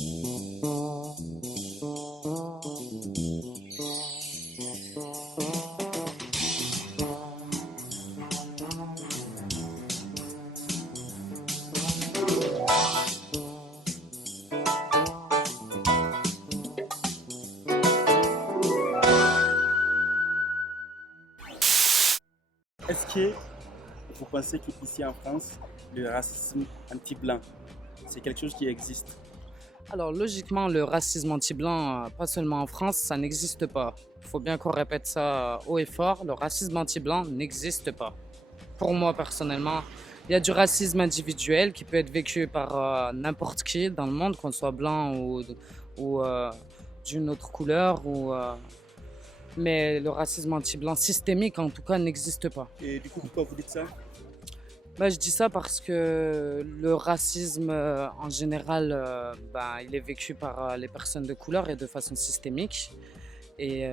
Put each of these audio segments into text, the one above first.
Est-ce que vous pensez qu'ici en France, le racisme anti-blanc, c'est quelque chose qui existe? Alors logiquement, le racisme anti-blanc, pas seulement en France, ça n'existe pas. Il faut bien qu'on répète ça haut et fort, le racisme anti-blanc n'existe pas. Pour moi personnellement, il y a du racisme individuel qui peut être vécu par n'importe qui dans le monde, qu'on soit blanc ou d'une autre couleur. Mais le racisme anti-blanc systémique, en tout cas, n'existe pas. Et du coup, pourquoi vous dites ça? Je dis ça parce que le racisme, en général, il est vécu par les personnes de couleur et de façon systémique. Et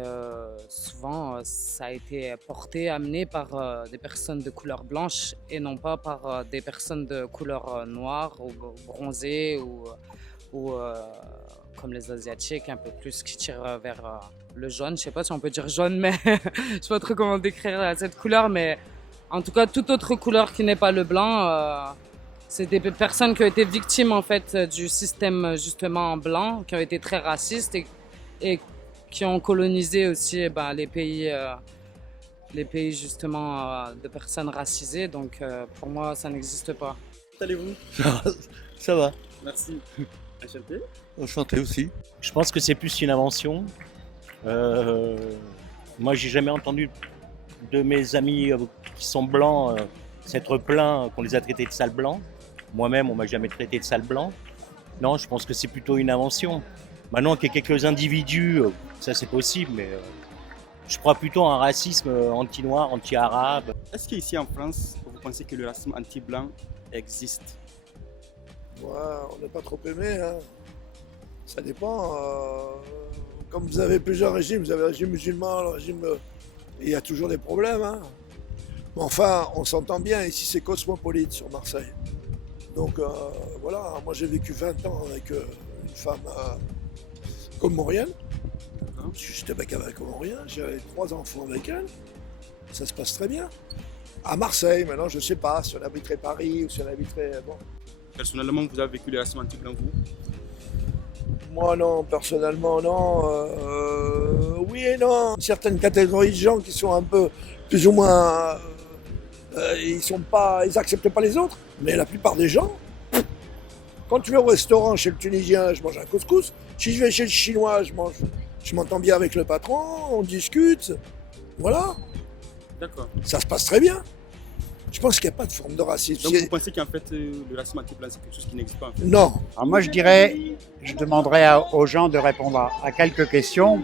souvent, ça a été porté, amené par des personnes de couleur blanche et non pas par des personnes de couleur noire ou bronzée ou comme les Asiatiques, un peu plus qui tirent vers le jaune. Je sais pas si on peut dire jaune, mais je sais pas trop comment décrire cette couleur, mais en tout cas, toute autre couleur qui n'est pas le blanc, c'est des personnes qui ont été victimes en fait du système justement blanc, qui ont été très racistes et qui ont colonisé aussi les pays justement de personnes racisées. Donc pour moi, ça n'existe pas. Comment allez-vous? Ça va, Merci. Enchanté. enchanté aussi. Je pense que c'est plus une invention. Moi, j'ai jamais entendu de mes amis qui sont blancs s'être plaints qu'on les a traités de sales blancs. Moi-même, on m'a jamais traité de sale blanc. Non, je pense que c'est plutôt une invention. Maintenant qu'il y a quelques individus, ça c'est possible, mais je crois plutôt à un racisme anti-noir, anti-arabe. Est-ce qu'ici en France, vous pensez que le racisme anti-blanc existe? Ouais, on n'est pas trop aimé, hein. Ça dépend. Comme vous avez plusieurs régimes, vous avez le régime musulman, le régime. Il y a toujours des problèmes, hein. Mais enfin, on s'entend bien. Ici, c'est cosmopolite sur Marseille. Donc voilà, moi j'ai vécu 20 ans avec une femme comorienne. J'étais avec un comorien, j'avais 3 enfants avec elle. Ça se passe très bien. À Marseille, maintenant, je ne sais pas si on habiterait Paris ou si on habiterait. Bon. Personnellement, vous avez vécu le racisme anti-blanc, vous? Moi non, personnellement non. Oui et non. Certaines catégories de gens qui sont un peu plus ou moins, ils acceptent pas les autres. Mais la plupart des gens, quand tu vas au restaurant chez le Tunisien, je mange un couscous. Si je vais chez le Chinois, je m'entends bien avec le patron, on discute. Voilà. D'accord. Ça se passe très bien. Je pense qu'il n'y a pas de forme de racisme. Donc vous pensez qu'en fait, le racisme anti-blanc, c'est quelque chose qui n'existe pas en fait? Non. Alors moi, je demanderais aux gens de répondre à quelques questions.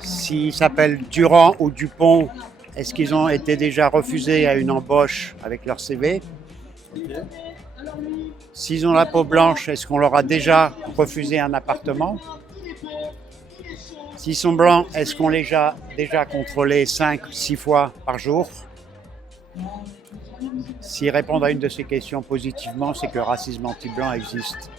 S'ils s'appellent Durand ou Dupont, est-ce qu'ils ont été déjà refusés à une embauche avec leur CV? Ok. S'ils ont la peau blanche, est-ce qu'on leur a déjà refusé un appartement? S'ils sont blancs, est-ce qu'on les a déjà contrôlés 5-6 fois par jour? S'ils répondent à une de ces questions positivement, c'est que le racisme anti-blanc existe.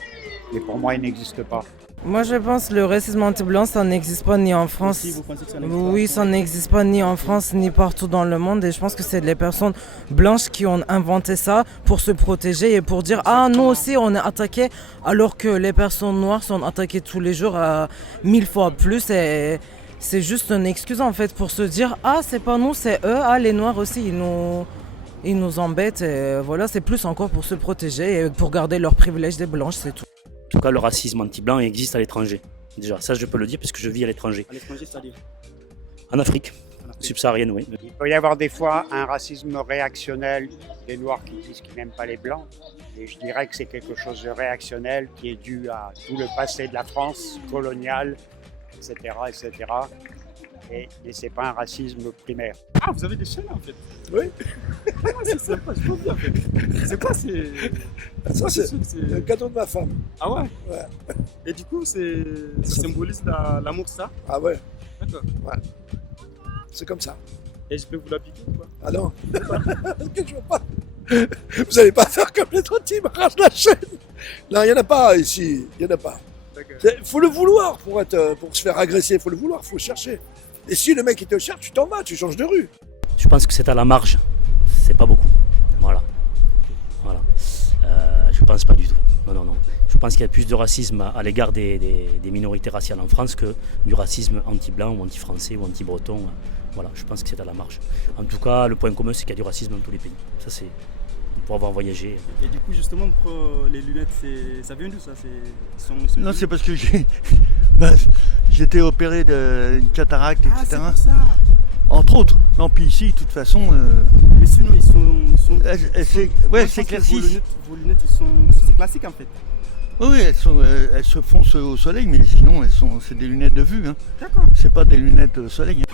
Mais pour moi, il n'existe pas. Moi, je pense que le racisme anti-blanc, ça n'existe pas ni en France. Si vous pensez que ça n'existe pas? Oui, ça n'existe pas ni en France ni partout dans le monde. Et je pense que c'est les personnes blanches qui ont inventé ça pour se protéger et pour dire « Ah, nous aussi, on est attaqués », alors que les personnes noires sont attaquées tous les jours à 1000 fois plus. Et c'est juste une excuse en fait pour se dire « Ah, c'est pas nous, c'est eux. Ah, les noirs aussi, ils nous embêtent. » Et voilà, c'est plus encore pour se protéger et pour garder leurs privilèges des blanches, c'est tout. En tout cas, le racisme anti-blanc existe à l'étranger. Déjà, ça je peux le dire parce que je vis à l'étranger. À l'étranger, c'est-à-dire? En Afrique, subsaharienne, oui. Il peut y avoir des fois un racisme réactionnel des Noirs qui disent qu'ils n'aiment pas les Blancs. Et je dirais que c'est quelque chose de réactionnel qui est dû à tout le passé de la France, coloniale, etc. etc. Mais ce n'est pas un racisme primaire. Ah, vous avez des chaînes en fait? Oui. Ah, c'est sympa, je vois bien en fait. C'est quoi? Ça, c'est c'est- le cadeau de ma femme. Ah ouais? Ouais. Et du coup, ça symbolise l'amour, ça? Ah ouais, D'accord. c'est comme ça. Et je peux vous la piquer ou pas? Ah non. Parce que je veux pas. Vous n'allez pas faire comme les autres, ils m'arrachent la chaîne. Non, il n'y en a pas ici, il n'y en a pas. Il faut le vouloir pour se faire agresser, il faut le vouloir, il faut chercher. Et si le mec il te cherche, tu t'en vas, tu changes de rue. Je pense que c'est à la marge, c'est pas beaucoup. Voilà. Voilà. Je pense pas du tout. Non. Je pense qu'il y a plus de racisme à l'égard des minorités raciales en France que du racisme anti-blanc ou anti-français ou anti-breton. Voilà, je pense que c'est à la marge. En tout cas, le point commun, c'est qu'il y a du racisme dans tous les pays. Ça, c'est pour avoir voyagé. Et du coup, justement, pour les lunettes, ça vient d'où ça? Non, c'est parce que j'étais opéré d'une cataracte, Ah, etc. c'est pour ça. Entre autres. Non, puis ici, de toute façon, Mais sinon, ils sont c'est classique. Vos lunettes, c'est classique en fait. Oui, elles se foncent au soleil, mais sinon, c'est des lunettes de vue. Hein. D'accord. C'est pas des lunettes au soleil. Hein.